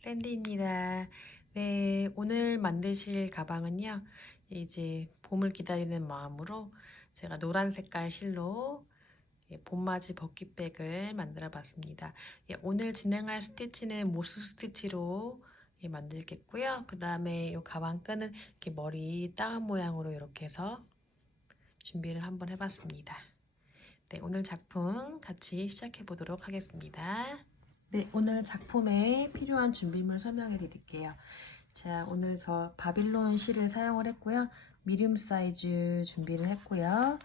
샌디입니다. 네, 오늘 만드실 가방은요, 이제 봄을 기다리는 마음으로 제가 노란 색깔 실로 봄맞이 버킷백을 만들어 봤습니다. 오늘 진행할 스티치는 모스 스티치로 만들겠고요. 그 다음에 이 가방 끈은 이렇게 머리 따은 모양으로 이렇게 해서 준비를 한번 해봤습니다. 네, 오늘 작품 같이 시작해 보도록 하겠습니다. 네, 오늘 작품에 필요한 준비물 설명해 드릴게요. 자, 오늘 저 바빌론 실을 사용을 했고요. 미디움 사이즈 준비를 했고요.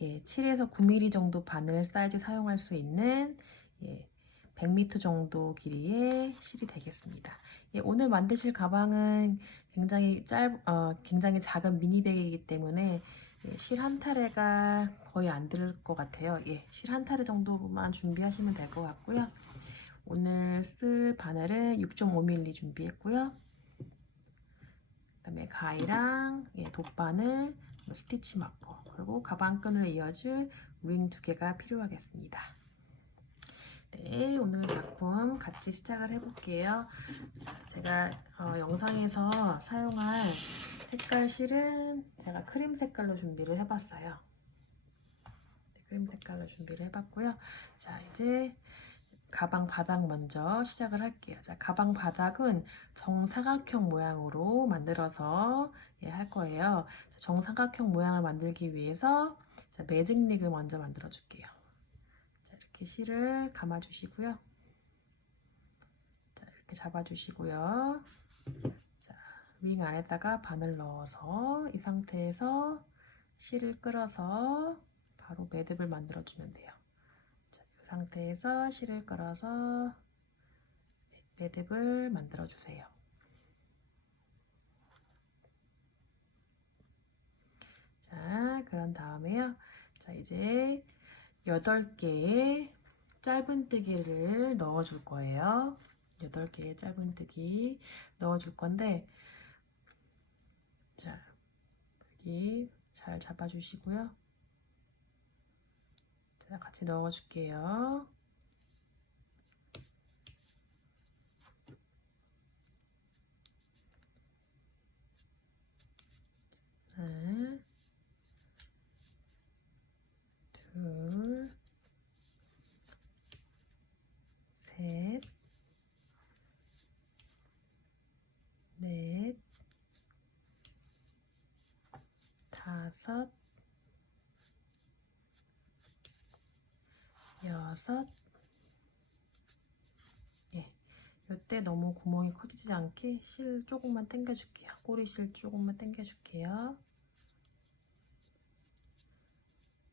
7에서 9mm 정도 바늘 사이즈 사용할 수 있는 100m 정도 길이의 실이 되겠습니다. 오늘 만드실 가방은 굉장히 작은 미니백이기 때문에 실 한 타래가 거의 안 들 것 같아요. 실 한 타래 정도만 준비하시면 될 것 같고요. 오늘 쓸 바늘은 6.5mm 준비했고요. 그다음에 가위랑 돗바늘, 스티치 마커, 그리고 가방끈을 이어줄 링 2개가 필요하겠습니다. 네, 오늘 작품 같이 시작을 해볼게요. 제가 영상에서 사용할 색깔 실은 제가 크림 색깔로 준비를 해봤어요. 네, 크림 색깔로 준비를 해봤고요. 자, 이제 가방 바닥 먼저 시작을 할게요. 자, 가방 바닥은 정사각형 모양으로 만들어서 할 거예요. 정사각형 모양을 만들기 위해서 매직릭을 먼저 만들어 줄게요. 자, 이렇게 실을 감아 주시고요. 자, 이렇게 잡아 주시고요. 자, 링 안에다가 바늘 넣어서 이 상태에서 실을 끌어서 바로 매듭을 만들어 주면 돼요. 자, 이 상태에서 실을 끌어서 매듭을 만들어 주세요. 자, 그런 다음에요. 자, 이제 8개의 짧은뜨기를 넣어 줄 거예요. 8개의 짧은뜨기 넣어 줄 건데, 자, 여기 잘 잡아 주시고요. 자, 같이 넣어 줄게요. 하나, 둘, 셋, 넷, 다섯, 여섯. 이때 너무 구멍이 커지지 않게 실 조금만 당겨 줄게요. 꼬리실 조금만 당겨 줄게요.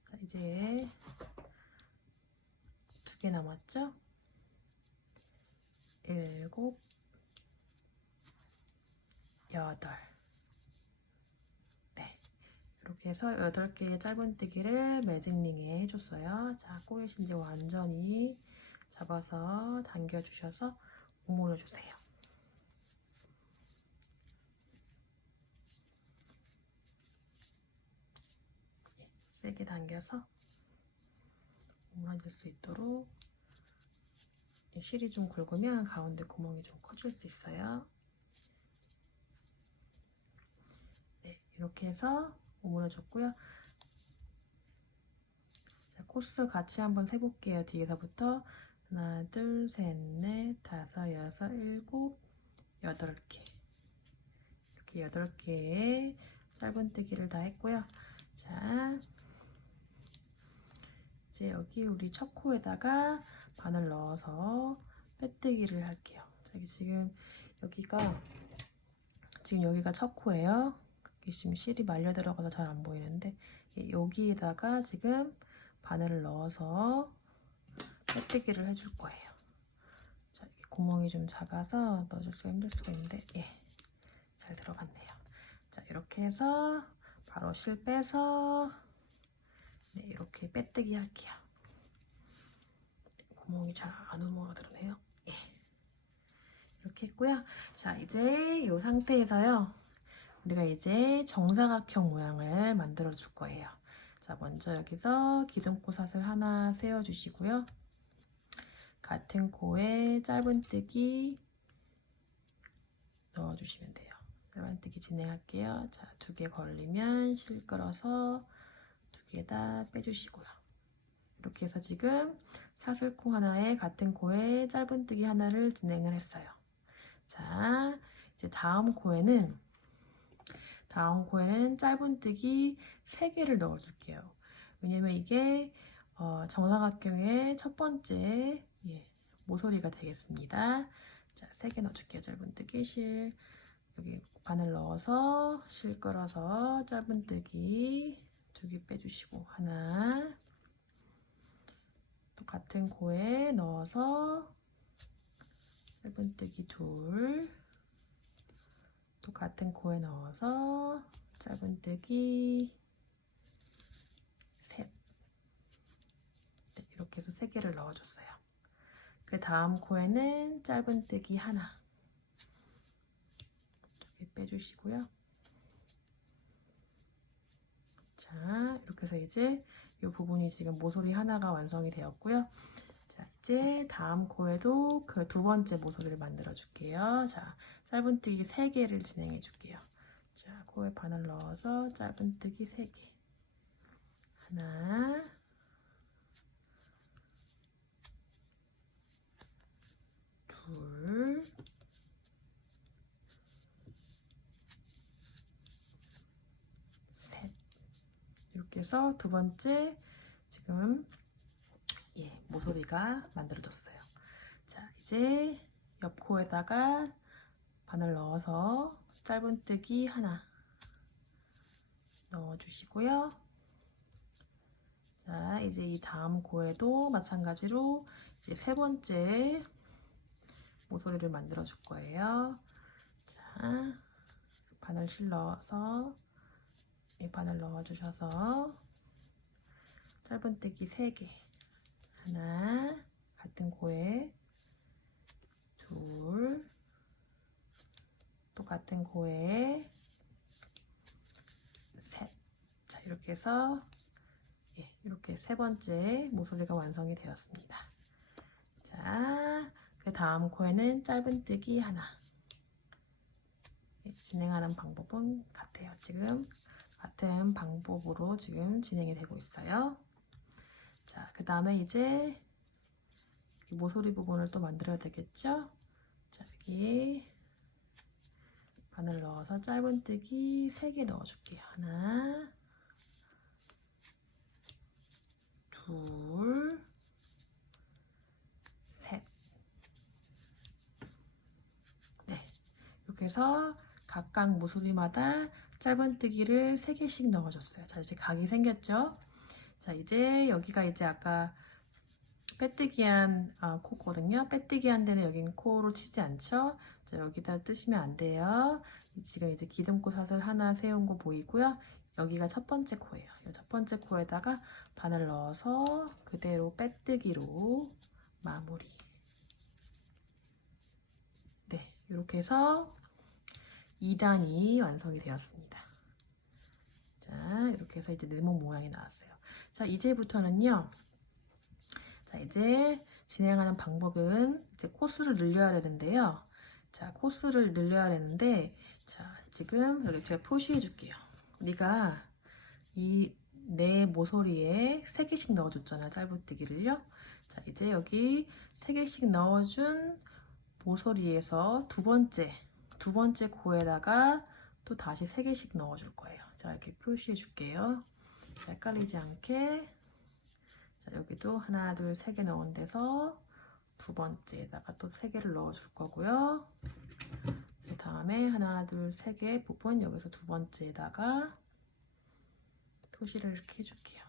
자, 이제 2개 남았죠? 7, 8. 네. 이렇게 해서 8개의 짧은뜨기를 매직링에 해줬어요. 자, 꼬리실 이제 완전히 잡아서 당겨주셔서 오므려 주세요. 세게 당겨서 오므려질 수 있도록 실이 좀 굵으면 가운데 구멍이 좀 커질 수 있어요. 네, 이렇게 해서 오므려줬고요. 자, 코스 같이 한번 세볼게요. 뒤에서부터 하나, 둘, 셋, 넷, 다섯, 여섯, 일곱, 8개. 이렇게 8개의 짧은뜨기를 다 했고요. 자, 이제 여기 우리 첫 코에다가 바늘 넣어서 빼뜨기를 할게요. 저기 여기가 첫 코예요. 지금 실이 말려 들어가서 잘 안 보이는데 여기에다가 지금 바늘을 넣어서 빼뜨기를 해줄 거예요. 자, 이 구멍이 좀 작아서 넣어줄 수가 힘들 수가 있는데 잘 들어갔네요. 자, 이렇게 해서 바로 실 빼서 이렇게 빼뜨기 할게요. 구멍이 잘 안 오므러들어네요. 이렇게 했고요. 자, 이제 이 상태에서요. 우리가 이제 정사각형 모양을 만들어 줄 거예요. 자, 먼저 여기서 기둥코삿을 하나 세워 주시고요. 같은 코에 짧은뜨기 넣어주시면 돼요. 짧은뜨기 진행할게요. 자, 2개 걸리면 실 끌어서 2개 다 빼주시고요. 이렇게 해서 지금 사슬코 하나에 같은 코에 짧은뜨기 하나를 진행을 했어요. 자, 이제 다음 코에는 짧은뜨기 3개를 넣어줄게요. 왜냐면 이게 정사각형의 첫 번째 모서리가 되겠습니다. 자, 3개 넣어줄게요. 짧은뜨기 실 여기 바늘 넣어서 실 끌어서 짧은뜨기 2개 빼주시고 하나, 또 같은 코에 넣어서 짧은뜨기 2, 또 같은 코에 넣어서 짧은뜨기 3. 네, 이렇게 해서 3개를 넣어줬어요. 그 다음 코에는 짧은뜨기 하나, 2개 빼주시고요. 자, 이렇게 해서 이제 이 부분이 지금 모서리 하나가 완성이 되었고요. 자, 이제 다음 코에도 그 2번째 모서리를 만들어 줄게요. 자, 짧은뜨기 3개를 진행해 줄게요. 자, 코에 바늘 넣어서 짧은뜨기 3개. 하나, 둘, 셋. 이렇게 해서 2번째 지금 모서리가 만들어졌어요. 자, 이제 옆 코에다가 바늘 넣어서 짧은뜨기 하나 넣어주시고요. 자, 이제 이 다음 코에도 마찬가지로 이제 3번째 모서리를 만들어 줄 거예요. 자, 바늘 실러서 이 바늘 넣어 주셔서 짧은뜨기 3개. 하나, 같은 코에 둘, 또 같은 코에 셋. 자, 이렇게 해서 이렇게 3번째 모서리가 완성이 되었습니다. 자, 그 다음 코에는 짧은뜨기 하나. 진행하는 방법은 같아요. 지금 같은 방법으로 지금 진행이 되고 있어요. 자, 그 다음에 이제 모서리 부분을 또 만들어야 되겠죠? 자, 여기 바늘 넣어서 짧은뜨기 3개 넣어줄게요. 하나, 둘, 셋. 네, 이렇게 해서 각각 모서리마다 짧은뜨기를 3개씩 넣어줬어요. 자, 이제 각이 생겼죠? 자, 이제 여기가 이제 아까 빼뜨기한 코거든요. 빼뜨기한 데는 여기는 코로 치지 않죠? 자, 여기다 뜨시면 안 돼요. 지금 이제 기둥코 사슬 하나 세운 거 보이고요. 여기가 첫 번째 코예요. 이 첫 번째 코에다가 바늘 넣어서 그대로 빼뜨기로 마무리. 네, 이렇게 해서 2단이 완성이 되었습니다. 자, 이렇게 해서 이제 네모 모양이 나왔어요. 자, 이제부터는요. 자, 이제 진행하는 방법은 이제 코수를 늘려야 되는데요. 자, 코수를 늘려야 되는데, 자, 지금 여기 제가 표시해 줄게요. 우리가 이 네 모서리에 3개씩 넣어줬잖아요. 짧은뜨기를요. 자, 이제 여기 3개씩 넣어준 모서리에서 두 번째 코에다가 또 다시 3개씩 넣어줄 거예요. 자, 이렇게 표시해 줄게요. 자, 헷갈리지 않게. 자, 여기도 하나, 둘, 3개 넣은 데서 두 번째에다가 또 3개를 넣어줄 거고요. 그 다음에 하나, 둘, 3개 부분 여기서 두 번째에다가 표시를 이렇게 해줄게요.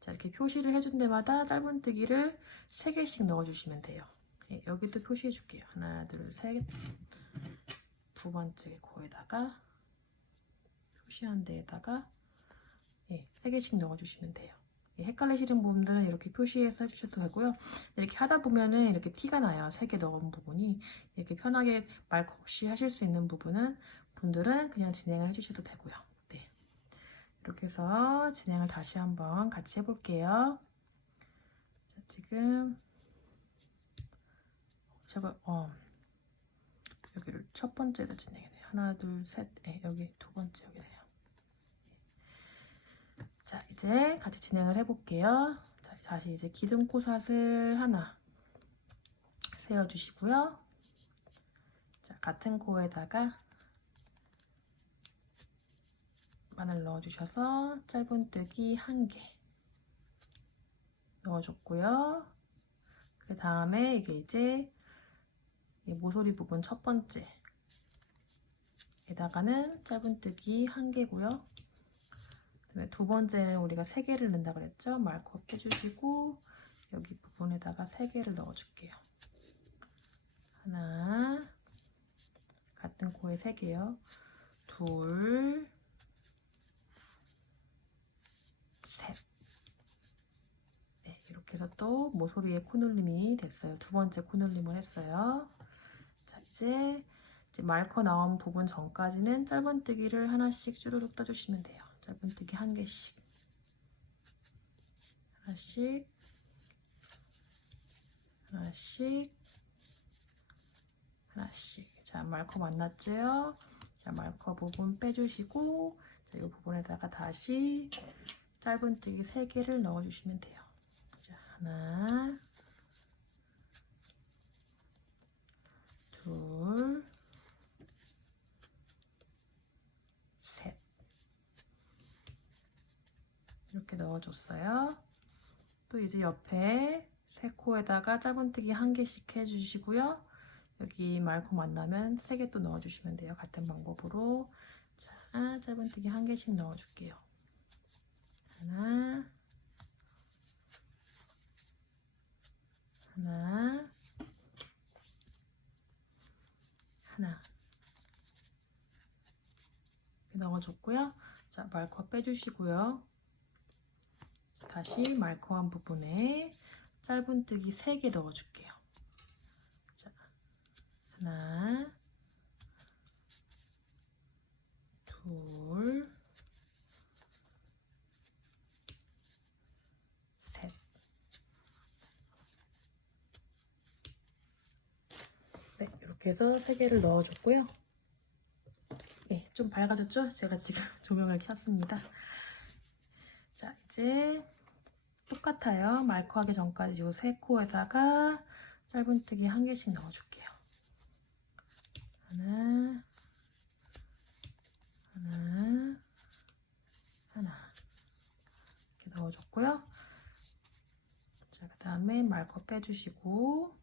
자, 이렇게 표시를 해준 데마다 짧은뜨기를 3개씩 넣어주시면 돼요. 여기도 표시해 줄게요. 하나, 둘, 셋. 두 번째 코에다가 표시한 데에다가 3개씩 넣어주시면 돼요. 헷갈리시는 부분들은 이렇게 표시해서 해주셔도 되고요. 이렇게 하다 보면은 이렇게 티가 나요. 3개 넣은 부분이. 이렇게 편하게 말 없이 하실 수 있는 분들은 그냥 진행을 해주셔도 되고요. 네. 이렇게 해서 진행을 다시 한번 같이 해볼게요. 자, 지금 제가 여기를 첫 번째에다 진행해요. 하나, 둘, 셋. 네, 여기 두 번째 여기네요. 자, 이제 같이 진행을 해볼게요. 자, 다시 이제 기둥코삿을 하나 세워주시고요. 자, 같은 코에다가 바늘 넣어주셔서 짧은뜨기 1개 넣어줬고요. 그 다음에 이게 이제 이 모서리 부분 첫 번째 에다가는 짧은뜨기 1개고요. 그다음에 두 번째는 우리가 3개를 넣는다 그랬죠. 마크업 해주시고 여기 부분에다가 3개를 넣어줄게요. 하나, 같은 코에 3개요. 둘, 셋. 네, 이렇게 해서 또 모서리에 코늘림이 됐어요. 두 번째 코늘림을 했어요. 자, 이제 마커 나온 부분 전까지는 짧은뜨기를 하나씩 쭈루룩 떠주시면 돼요. 짧은뜨기 1개씩. 하나씩, 하나씩, 하나씩. 자, 마커 만났죠? 자, 마커 부분 빼주시고, 자, 이 부분에다가 다시 짧은뜨기 3개를 넣어주시면 돼요. 자, 하나, 둘, 셋. 이렇게 넣어줬어요. 또 이제 옆에 3코에다가 짧은뜨기 1개씩 해주시고요. 여기 마커 만나면 3개 또 넣어주시면 돼요. 같은 방법으로. 자, 짧은뜨기 1개씩 넣어줄게요. 하나, 하나, 하나. 넣어줬고요. 자, 마커 빼주시고요. 다시 마커한 부분에 짧은뜨기 3개 넣어줄게요. 자, 하나, 둘, 셋. 네, 이렇게 해서 3개를 넣어줬고요. 네, 좀 밝아졌죠? 제가 지금 조명을 켰습니다. 자, 이제 똑같아요. 마커하기 전까지 이 3코에다가 짧은뜨기 1개씩 넣어줄게요. 하나, 하나, 하나. 이렇게 넣어줬고요. 자, 그 다음에 마커 빼주시고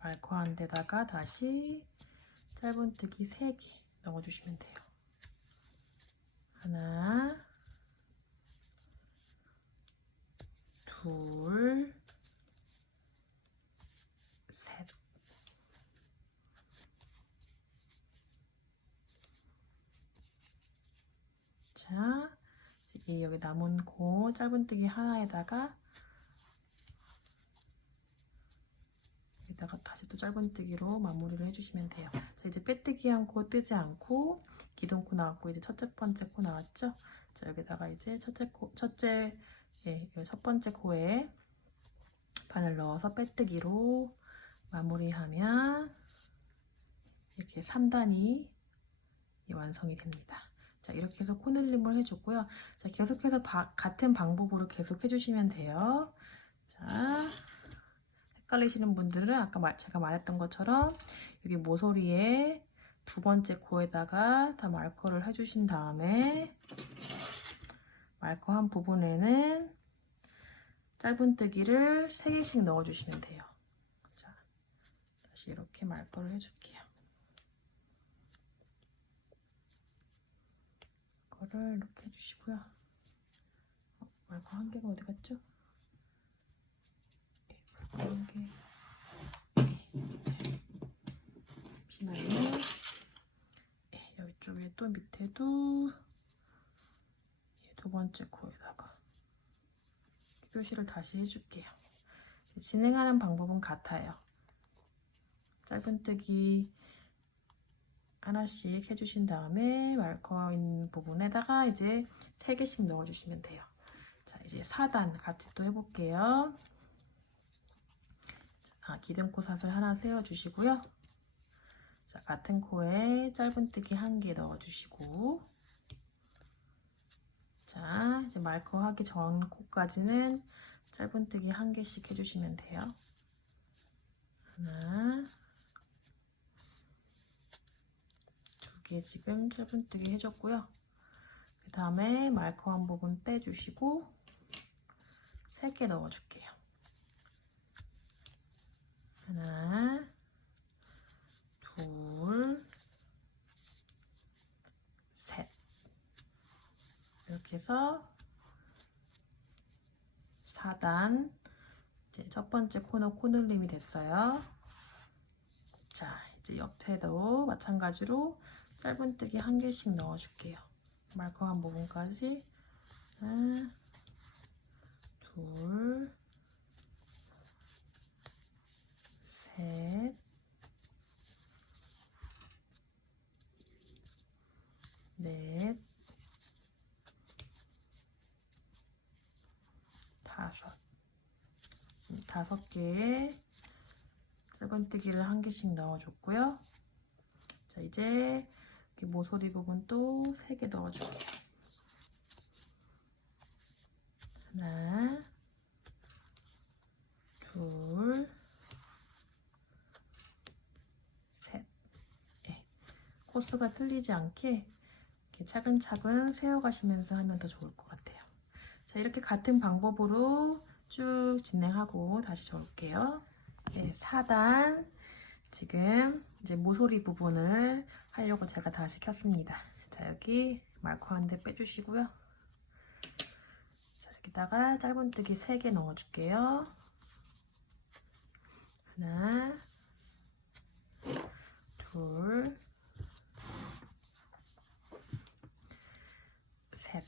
마커 한 데다가 다시 짧은뜨기 3개 넣어주시면 돼요. 하나, 둘, 셋. 자, 여기 남은 코 짧은뜨기 하나에다가 여기다가 다시 또 짧은뜨기로 마무리를 해주시면 돼요. 자, 이제 빼뜨기 한 코 뜨지 않고 기둥코 나왔고 이제 첫째 번째 코 나왔죠? 자, 여기다가 이제 첫 번째 코에 바늘 넣어서 빼뜨기로 마무리하면 이렇게 3단이 완성이 됩니다. 자, 이렇게 해서 코늘림을 해줬고요. 자, 계속해서 같은 방법으로 계속 해주시면 돼요. 자, 헷갈리시는 분들은 아까 제가 말했던 것처럼 여기 모서리에 두 번째 코에다가 다 마커를 해주신 다음에 마커 한 부분에는 짧은뜨기를 3개씩 넣어주시면 돼요. 자, 다시 이렇게 마커를 해줄게요. 이거를 이렇게 해주시고요. 마커 1개가 어디 갔죠? 한 개. 잠시만요. 여기 쪽에 또 밑에도 두 번째 코에다가 표시를 다시 해줄게요. 진행하는 방법은 같아요. 짧은뜨기 하나씩 해주신 다음에 마커 있는 부분에다가 이제 3개씩 넣어주시면 돼요. 자, 이제 4단 같이 또 해볼게요. 기둥코삿을 하나 세워주시고요. 자, 같은 코에 짧은뜨기 1개 넣어주시고, 자, 이제 마커하기 전 코까지는 짧은뜨기 1개씩 해주시면 돼요. 하나, 2개 지금 짧은뜨기 해줬고요. 그 다음에 마커한 부분 빼주시고 3개 넣어줄게요. 하나, 둘, 셋. 이렇게 해서 4단 이제 첫 번째 코너 코늘림이 됐어요. 자, 이제 옆에도 마찬가지로 짧은뜨기 1개씩 넣어줄게요. 마커한 부분까지 하나, 둘, 셋, 넷, 5개의 짧은뜨기를 1개씩 넣어줬고요. 자, 이제 여기 모서리 부분 또 3개 넣어줄게요. 하나, 둘, 셋. 네. 코스가 틀리지 않게 이렇게 차근차근 세워가시면서 하면 더 좋을 것 같아요. 자, 이렇게 같은 방법으로 쭉 진행하고 다시 적을게요. 네, 4단 지금 이제 모서리 부분을 하려고 제가 다시 켰습니다. 자, 여기 마커 1대 빼주시고요. 자, 여기다가 짧은뜨기 3개 넣어줄게요. 하나, 둘, 셋.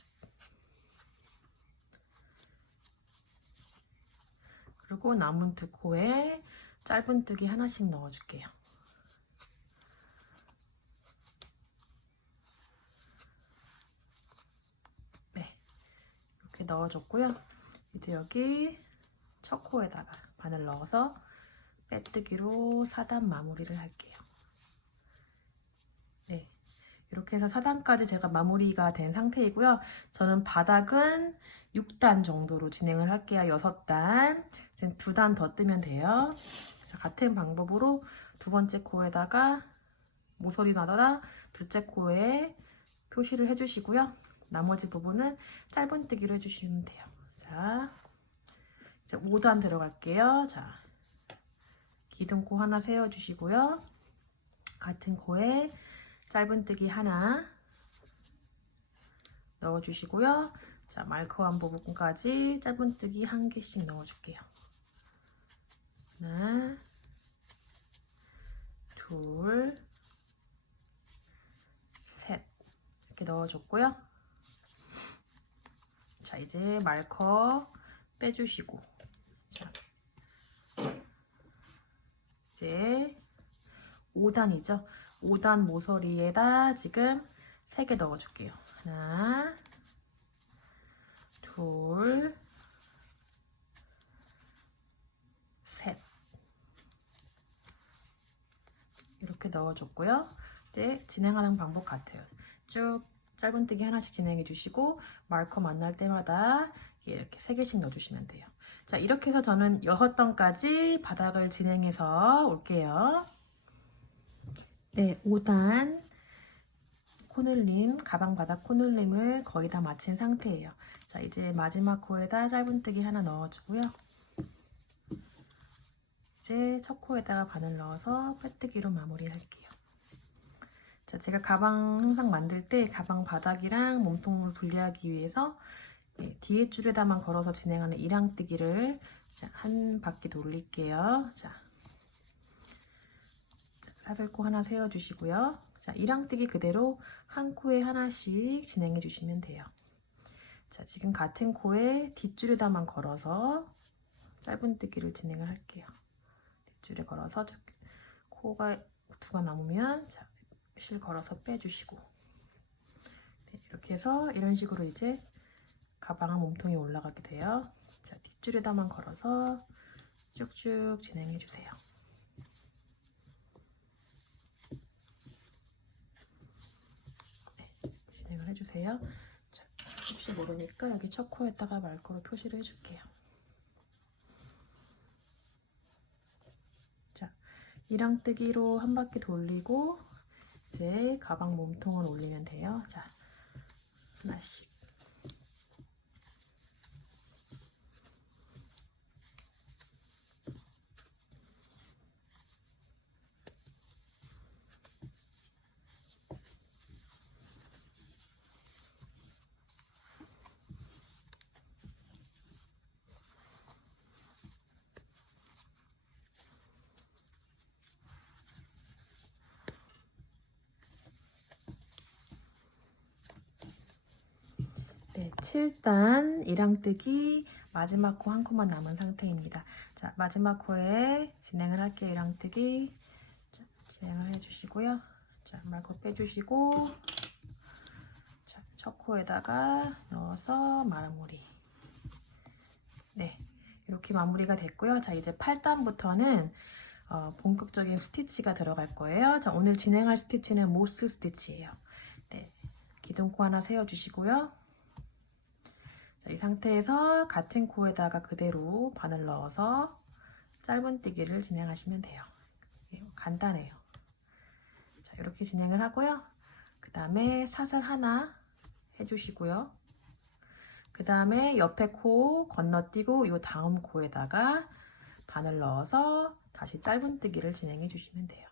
그리고 남은 2코에 짧은뜨기 하나씩 넣어줄게요. 네, 이렇게 넣어줬고요. 이제 여기 첫 코에다가 바늘 넣어서 빼뜨기로 4단 마무리를 할게요. 네, 이렇게 해서 4단까지 제가 마무리가 된 상태이고요. 저는 바닥은 6단 정도로 진행을 할게요. 6단. 지금 2단 더 뜨면 돼요. 자, 같은 방법으로 두 번째 코에다가 모서리 놔다가 둘째 코에 표시를 해주시고요. 나머지 부분은 짧은뜨기로 해주시면 돼요. 자, 이제 5단 들어갈게요. 자, 기둥코 하나 세워주시고요. 같은 코에 짧은뜨기 하나 넣어주시고요. 자, 마커한 부분까지 짧은뜨기 1개씩 넣어줄게요. 하나, 둘, 셋. 이렇게 넣어줬고요. 자, 이제 마커 빼주시고, 자, 이제 5단이죠. 5단 모서리에다 지금 3개 넣어줄게요. 하나, 둘, 셋. 이렇게 넣어줬고요. 이제 진행하는 방법 같아요. 쭉 짧은뜨기 하나씩 진행해 주시고 마커 만날 때마다 이렇게 3개씩 넣어주시면 돼요. 자, 이렇게 해서 저는 6단까지 바닥을 진행해서 올게요. 네, 5단 코늘림, 가방 바닥 코늘림을 거의 다 마친 상태예요. 자, 이제 마지막 코에다 짧은뜨기 하나 넣어주고요. 이제 첫 코에다가 바늘 넣어서 빼뜨기로 마무리할게요. 자, 제가 가방 항상 만들 때 가방 바닥이랑 몸통을 분리하기 위해서 뒤에 줄에다만 걸어서 진행하는 이랑뜨기를 한 바퀴 돌릴게요. 자, 사슬코 하나 세워주시고요. 자, 이랑뜨기 그대로 한 코에 하나씩 진행해 주시면 돼요. 자, 지금 같은 코에 뒷줄에다만 걸어서 짧은뜨기를 진행을 할게요. 뒷줄에 걸어서 코가 2가 남으면 자, 실 걸어서 빼주시고, 네, 이렇게 해서 이런 식으로 이제 가방은 몸통이 올라가게 돼요. 자, 뒷줄에다만 걸어서 쭉쭉 진행해 주세요. 진행을 해주세요. 자, 혹시 모르니까 여기 첫 코에다가 말코로 표시를 해줄게요. 자, 이랑뜨기로 한 바퀴 돌리고 이제 가방 몸통을 올리면 돼요. 자, 하나씩. 네, 7단 이랑뜨기 마지막 코 한 코만 남은 상태입니다. 자, 마지막 코에 진행을 할게요. 이랑뜨기 자, 진행을 해주시고요. 자, 말코 빼주시고 자, 첫 코에다가 넣어서 마무리. 네, 이렇게 마무리가 됐고요. 자, 이제 8단부터는 본격적인 스티치가 들어갈 거예요. 자, 오늘 진행할 스티치는 모스 스티치예요. 네, 기둥코 하나 세워주시고요. 자, 이 상태에서 같은 코에다가 그대로 바늘 넣어서 짧은뜨기를 진행하시면 돼요. 간단해요. 자, 이렇게 진행을 하고요. 그 다음에 사슬 하나 해주시고요. 그 다음에 옆에 코 건너뛰고 이 다음 코에다가 바늘 넣어서 다시 짧은뜨기를 진행해 주시면 돼요.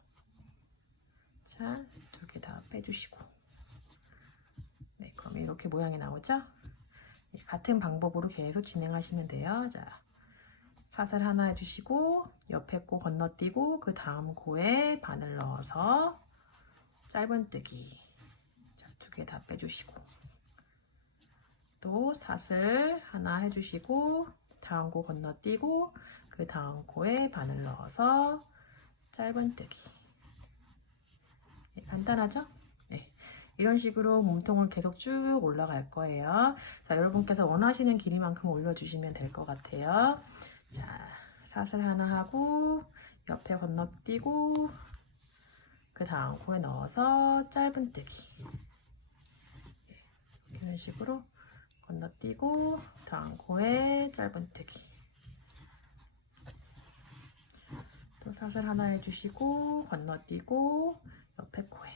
자, 두 개 다 빼주시고. 네, 그럼 이렇게 모양이 나오죠? 같은 방법으로 계속 진행하시면 돼요. 자, 사슬 하나 해주시고 옆에 코 건너뛰고 그 다음 코에 바늘 넣어서 짧은뜨기. 자, 두 개 다 빼주시고 또 사슬 하나 해주시고 다음 코 건너뛰고 그 다음 코에 바늘 넣어서 짧은뜨기. 네, 간단하죠? 네. 이런 식으로 몸통을 계속 쭉 올라갈 거예요. 자, 여러분께서 원하시는 길이만큼 올려주시면 될 것 같아요. 자, 사슬 하나 하고 옆에 건너뛰고 그 다음 코에 넣어서 짧은뜨기. 네, 이런 식으로 건너뛰고 다음 코에 짧은뜨기. 또 사슬 하나 해주시고 건너뛰고 옆에 코에.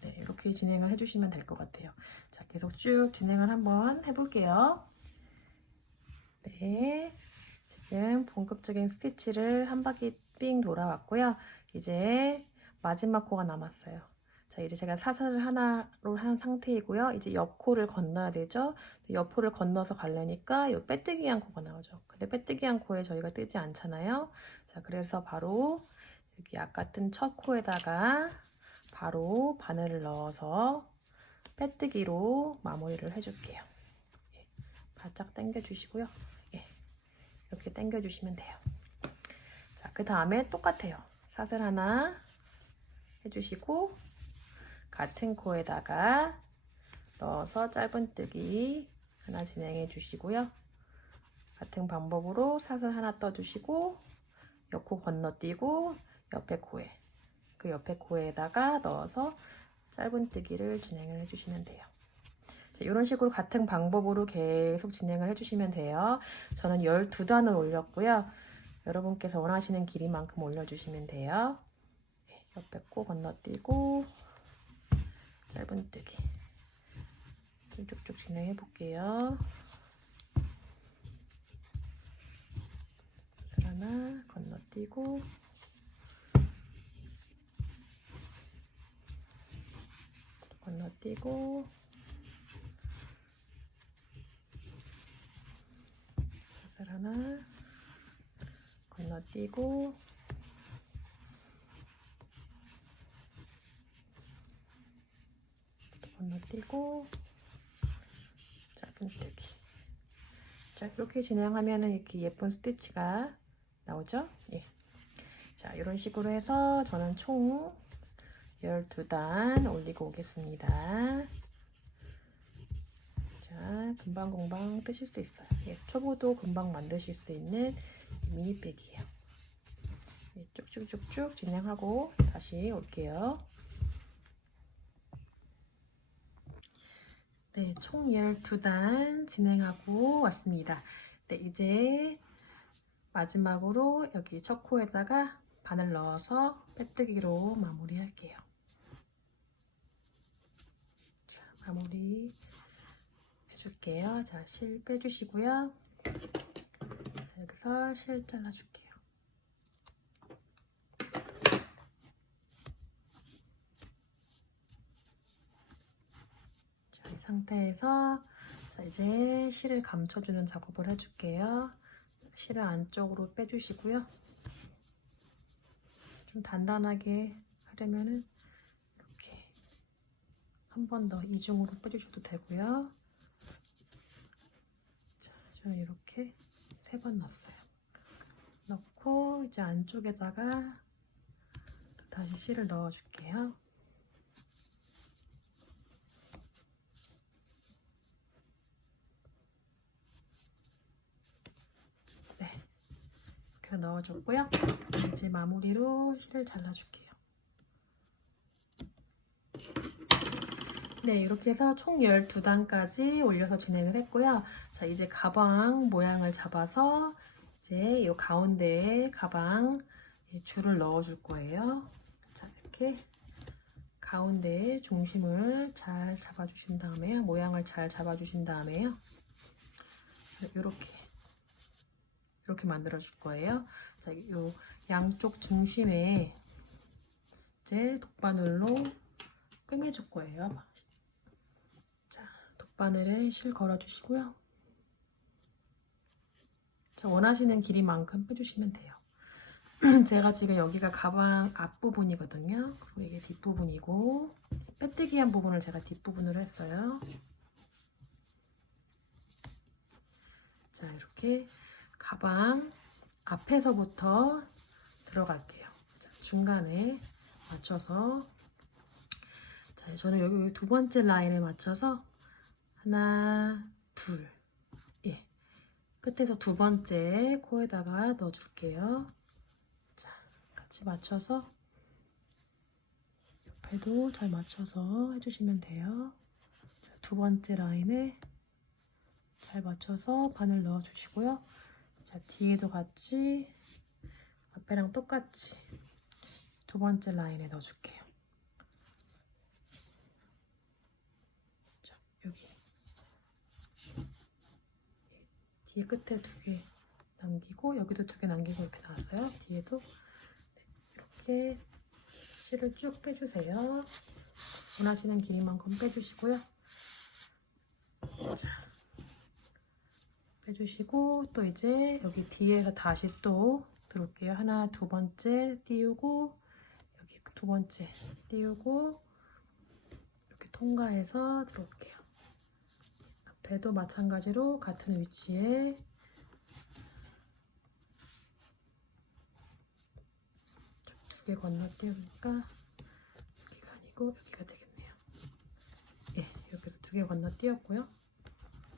네, 이렇게 진행을 해주시면 될 것 같아요. 자, 계속 쭉 진행을 한번 해볼게요. 네, 지금 본격적인 스티치를 한 바퀴 삥 돌아왔고요. 이제 마지막 코가 남았어요. 자, 이제 제가 사슬을 하나로 한 상태이고요. 이제 옆 코를 건너야 되죠. 옆 코를 건너서 가려니까 이 빼뜨기한 코가 나오죠. 근데 빼뜨기한 코에 저희가 뜨지 않잖아요. 자, 그래서 바로 여기 아까 뜬 첫 코에다가 바로 바늘을 넣어서 빼뜨기로 마무리를 해줄게요. 예, 바짝 당겨주시고요. 예, 이렇게 당겨주시면 돼요. 자, 그 다음에 똑같아요. 사슬 하나 해주시고 같은 코에다가 넣어서 짧은뜨기 하나 진행해 주시고요. 같은 방법으로 사슬 하나 떠주시고 옆코 건너뛰고 옆에 코에 그 옆에 코에다가 넣어서 짧은뜨기를 진행을 해주시면 돼요. 자, 이런 식으로 같은 방법으로 계속 진행을 해주시면 돼요. 저는 12단을 올렸고요. 여러분께서 원하시는 길이만큼 올려주시면 돼요. 네, 옆에 코 건너뛰고 짧은뜨기 쭉쭉 진행해 볼게요. 하나 건너뛰고 건너뛰고 사슬 하나 건너뛰고 건너뛰고 짧은뜨기. 자, 이렇게 진행하면은 이렇게 예쁜 스티치가 나오죠? 예. 자, 이런 식으로 해서 저는 총 12단 올리고 오겠습니다. 자, 금방 뜨실 수 있어요. 예, 초보도 금방 만드실 수 있는 미니백이에요. 예, 쭉쭉쭉쭉 진행하고 다시 올게요. 네, 총 12단 진행하고 왔습니다. 네, 이제 마지막으로 여기 첫 코에다가 바늘 넣어서 빼뜨기로 마무리할게요. 자, 마무리 해줄게요. 자, 실 빼주시고요. 자, 여기서 실 잘라줄게요. 자, 이 상태에서 자, 이제 실을 감춰주는 작업을 해줄게요. 실을 안쪽으로 빼주시고요. 좀 단단하게 하려면은 이렇게 한 번 더 이중으로 빼주셔도 되고요. 자, 저는 이렇게 3번 넣었어요. 넣고 이제 안쪽에다가 또 다시 실을 넣어줄게요. 네, 이렇게 넣어줬고요. 이제 마무리로 실을 잘라줄게요. 네, 이렇게 해서 총 12단까지 올려서 진행을 했고요. 자, 이제 가방 모양을 잡아서 이제 이 가운데에 가방 줄을 넣어줄 거예요. 자, 이렇게 가운데에 중심을 잘 잡아주신 다음에요. 모양을 잘 잡아주신 다음에요. 이렇게 만들어 줄 거예요. 자, 요 양쪽 중심에 이제 돗바늘로 꿰매줄 거예요. 자, 돗바늘에 실 걸어주시고요. 자, 원하시는 길이만큼 빼주시면 돼요. 제가 지금 여기가 가방 앞부분이거든요. 그리고 이게 뒷부분이고 빼뜨기 한 부분을 제가 뒷부분으로 했어요. 자, 이렇게 가방 앞에서부터 들어갈게요. 자, 중간에 맞춰서 자, 저는 여기 2번째 라인에 맞춰서 하나, 둘, 예, 끝에서 2번째 코에다가 넣어줄게요. 자, 같이 맞춰서 옆에도 잘 맞춰서 해주시면 돼요. 자, 2번째 라인에 잘 맞춰서 바늘 넣어주시고요. 자, 뒤에도 같이 앞에랑 똑같이 2번째 라인에 넣어줄게요. 자, 여기 뒤에 끝에 2개 남기고 여기도 2개 남기고 이렇게 나왔어요. 뒤에도 네, 이렇게 실을 쭉 빼주세요. 원하시는 길이만큼 빼주시고요. 자, 빼주시고 또 이제 여기 뒤에서 다시 또 들어올게요. 하나, 2번째 띄우고 여기 2번째 띄우고 이렇게 통과해서 들어올게요. 앞에도 마찬가지로 같은 위치에 두 개 건너뛰으니까 여기가 아니고 여기가 되겠네요. 예, 여기서 2개 건너뛰었고요.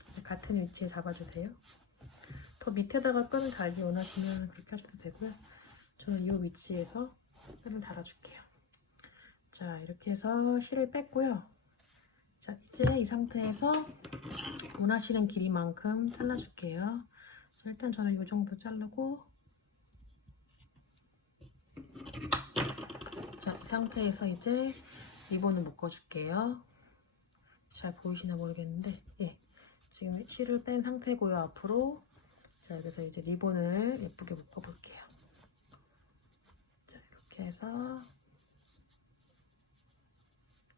이제 같은 위치에 잡아주세요. 더 밑에다가 끈을 달기 원하시면 그렇게 하셔도 되고요. 저는 이 위치에서 끈을 달아줄게요. 자, 이렇게 해서 실을 뺐고요. 자, 이제 이 상태에서 원하시는 길이만큼 잘라줄게요. 자, 일단 저는 이 정도 자르고 자, 이 상태에서 이제 리본을 묶어줄게요. 잘 보이시나 모르겠는데 예, 지금 실을 뺀 상태고요. 앞으로 자, 여기서 이제 리본을 예쁘게 묶어볼게요. 자, 이렇게 해서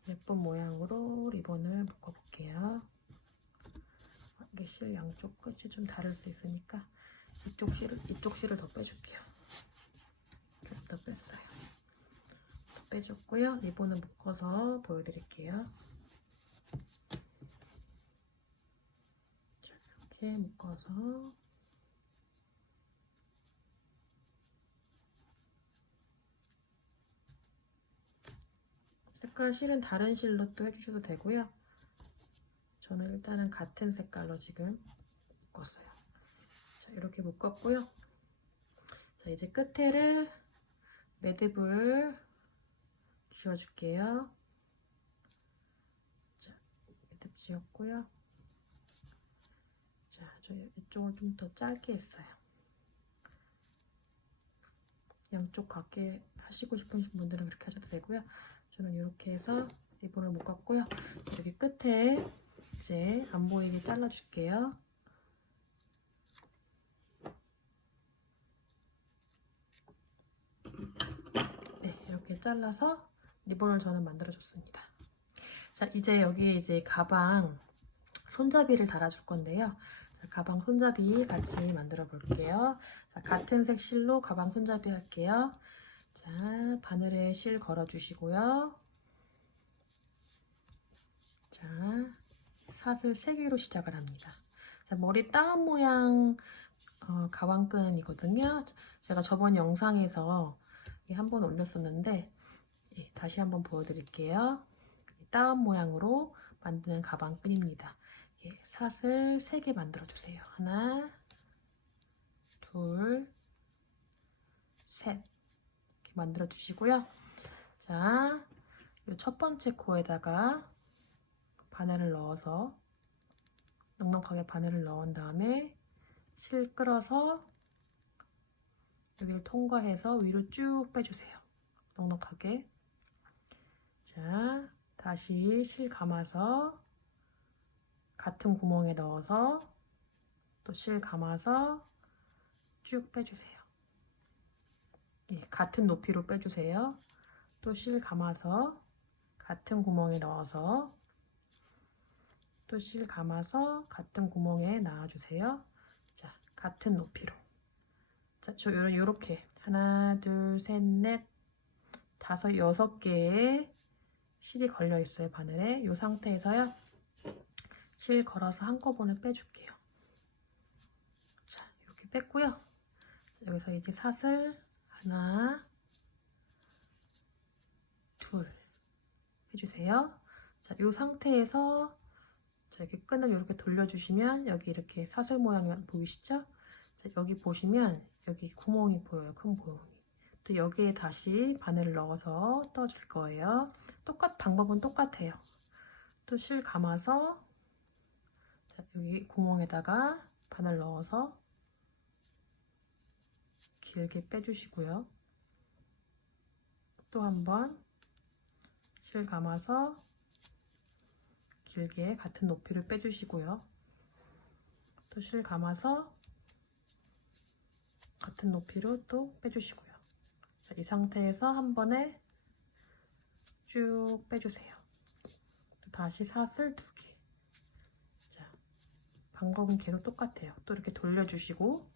예쁜 모양으로 리본을 묶어볼게요. 이게 실 양쪽 끝이 좀 다를 수 있으니까 이쪽 실을 더 빼줄게요. 이렇게 더 뺐어요. 더 빼줬고요. 리본을 묶어서 보여드릴게요. 자, 이렇게 묶어서 색깔 실은 다른 실로 또 해주셔도 되고요. 저는 일단은 같은 색깔로 지금 묶었어요. 자, 이렇게 묶었고요. 자, 이제 끝에를 매듭을 쥐어줄게요. 자, 매듭 지었고요. 자, 저 이쪽을 좀 더 짧게 했어요. 양쪽 같게 하시고 싶으신 분들은 그렇게 하셔도 되고요. 저는 이렇게 해서 리본을 묶었고요. 여기 끝에 이제 안 보이게 잘라줄게요. 네, 이렇게 잘라서 리본을 저는 만들어줬습니다. 자, 이제 여기에 이제 가방 손잡이를 달아줄 건데요. 자, 가방 손잡이 같이 만들어 볼게요. 자, 같은 색 실로 가방 손잡이 할게요. 자, 바늘에 실 걸어 주시고요. 자, 사슬 3개로 시작을 합니다. 자, 머리 따은 모양 가방끈이거든요. 제가 저번 영상에서 한번 올렸었는데 다시 한번 보여드릴게요. 따은 모양으로 만드는 가방끈입니다. 사슬 3개 만들어주세요. 하나, 둘, 셋 이렇게 만들어주시고요. 자, 이 첫 번째 코에다가 바늘을 넣어서 넉넉하게 바늘을 넣은 다음에 실 끌어서 여기를 통과해서 위로 쭉 빼주세요. 넉넉하게. 자, 다시 실 감아서 같은 구멍에 넣어서 또 실 감아서 쭉 빼주세요. 예, 같은 높이로 빼주세요. 또 실 감아서 같은 구멍에 넣어서 또 실 감아서 같은 구멍에 넣어주세요. 자, 같은 높이로. 자, 저 요렇게 하나, 둘, 셋, 넷, 다섯, 6개의 실이 걸려 있어요. 바늘에. 이 상태에서요. 실 걸어서 한꺼번에 빼줄게요. 자, 이렇게 뺐고요. 자, 여기서 이제 사슬 하나, 둘 해주세요. 자, 이 상태에서 자, 이렇게 끈을 이렇게 돌려주시면 여기 이렇게 사슬 모양이 보이시죠? 자, 여기 보시면 여기 구멍이 보여요. 큰 구멍이. 또 여기에 다시 바늘을 넣어서 떠줄 거예요. 방법은 똑같아요. 또 실 감아서 자, 여기 구멍에다가 바늘 넣어서 길게 빼주시고요. 또 한 번 실 감아서 길게 같은 높이를 빼주시고요. 또 실 감아서 같은 높이로 또 빼주시고요. 자, 이 상태에서 한 번에 쭉 빼주세요. 또 다시 사슬 2개. 자, 방법은 계속 똑같아요. 또 이렇게 돌려주시고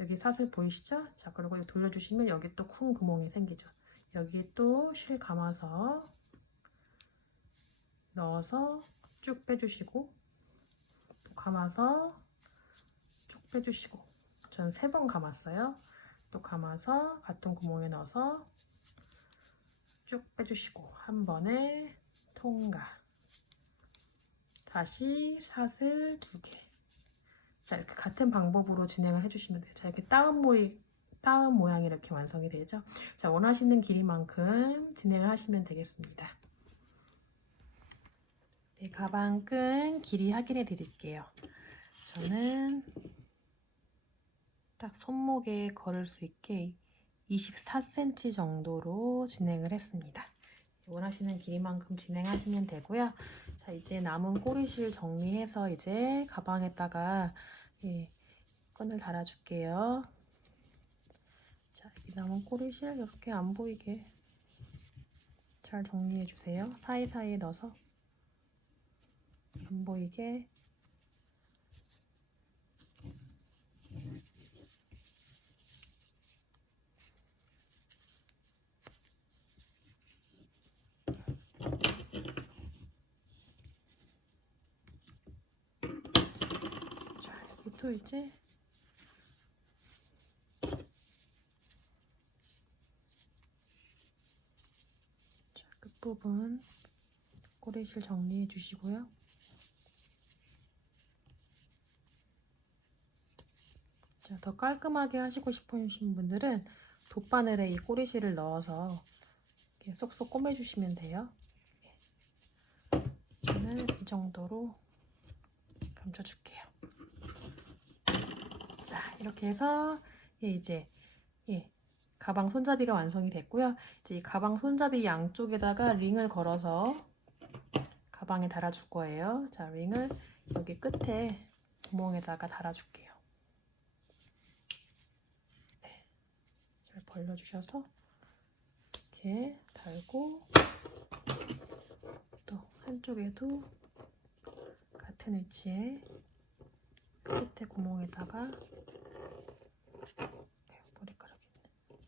여기 사슬 보이시죠? 자, 그리고 돌려주시면 여기 또 큰 구멍이 생기죠. 여기 또 실 감아서 넣어서 쭉 빼주시고 또 감아서 쭉 빼주시고 저는 3번 감았어요. 또 감아서 같은 구멍에 넣어서 쭉 빼주시고 한 번에 통과. 다시 사슬 2개. 자, 이렇게 같은 방법으로 진행을 해주시면 돼요. 자, 이렇게 따은 모양이 이렇게 완성이 되죠. 자, 원하시는 길이만큼 진행을 하시면 되겠습니다. 네, 가방끈 길이 확인해 드릴게요. 저는 딱 손목에 걸을 수 있게 24cm 정도로 진행을 했습니다. 원하시는 길이만큼 진행하시면 되고요. 자, 이제 남은 꼬리실 정리해서 이제 가방에다가 끈을 달아줄게요. 자, 이 남은 꼬리실 이렇게 안 보이게 잘 정리해 주세요. 사이사이에 넣어서 안 보이게. 자, 여기 또 이제 끝부분 꼬리실 정리해 주시고요. 자, 더 깔끔하게 하시고 싶으신 분들은 돗바늘에 이 꼬리실을 넣어서 이렇게 쏙쏙 꼬매주시면 돼요. 저는 저는 이 정도로 감춰줄게요. 자, 이렇게 해서 이제 가방 손잡이가 완성이 됐고요. 이제 이 가방 손잡이 양쪽에다가 링을 걸어서 가방에 달아줄 거예요. 자, 링을 여기 끝에 구멍에다가 달아줄게요. 네, 잘 벌려주셔서 이렇게 달고 또 한쪽에도 같은 위치에 끝에 구멍에다가 머리카락이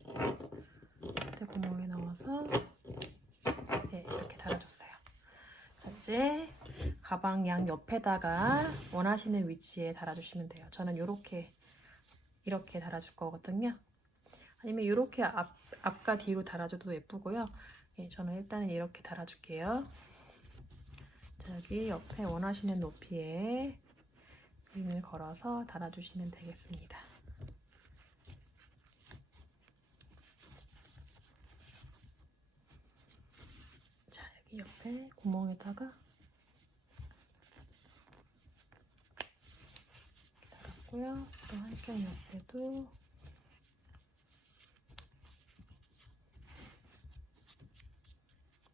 있네. 끝에 구멍에 넣어서 이렇게 달아줬어요. 자, 이제 가방 양 옆에다가 원하시는 위치에 달아주시면 돼요. 저는 이렇게 달아줄 거거든요. 아니면 이렇게 앞과 뒤로 달아줘도 예쁘고요. 저는 일단은 이렇게 달아줄게요. 자, 여기 옆에 원하시는 높이에 링을 걸어서 달아주시면 되겠습니다. 자, 여기 옆에 구멍에다가 달았고요. 또 한쪽 옆에도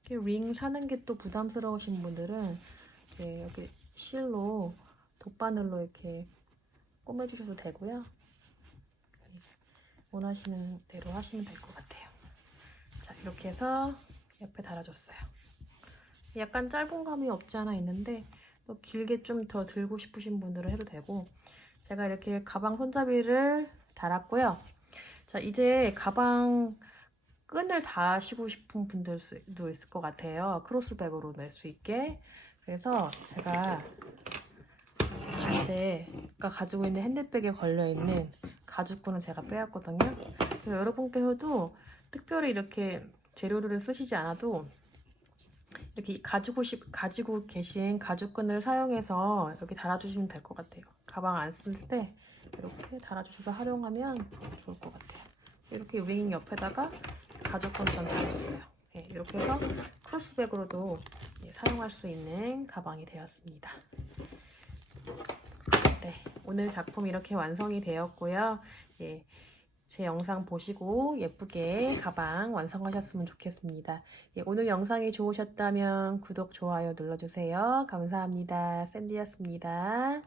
링 사는 게 또 부담스러우신 분들은 여기 실로 돗바늘로 이렇게 꿰매주셔도 되고요. 원하시는 대로 하시면 될 것 같아요. 자, 이렇게 해서 옆에 달아줬어요. 약간 짧은 감이 없지 않아 있는데 또 길게 좀 더 들고 싶으신 분들은 해도 되고, 제가 이렇게 가방 손잡이를 달았고요. 자, 이제 가방 끈을 다시고 싶은 분들도 있을 것 같아요. 크로스백으로 낼 수 있게. 그래서 제가 제가 가지고 있는 핸드백에 걸려있는 가죽끈을 제가 빼왔거든요. 그래서 여러분께서도 특별히 이렇게 재료를 쓰시지 않아도 이렇게 가지고 계신 가죽끈을 사용해서 여기 달아주시면 될 것 같아요. 가방 안 쓸 때 이렇게 달아주셔서 활용하면 좋을 것 같아요. 이렇게 링 옆에다가 가죽끈 전 달아줬어요. 이렇게 해서 크로스백으로도 사용할 수 있는 가방이 되었습니다. 네, 오늘 작품 이렇게 완성이 되었고요. 제 영상 보시고 예쁘게 가방 완성하셨으면 좋겠습니다. 오늘 영상이 좋으셨다면 구독, 좋아요 눌러주세요. 감사합니다. 샌디였습니다.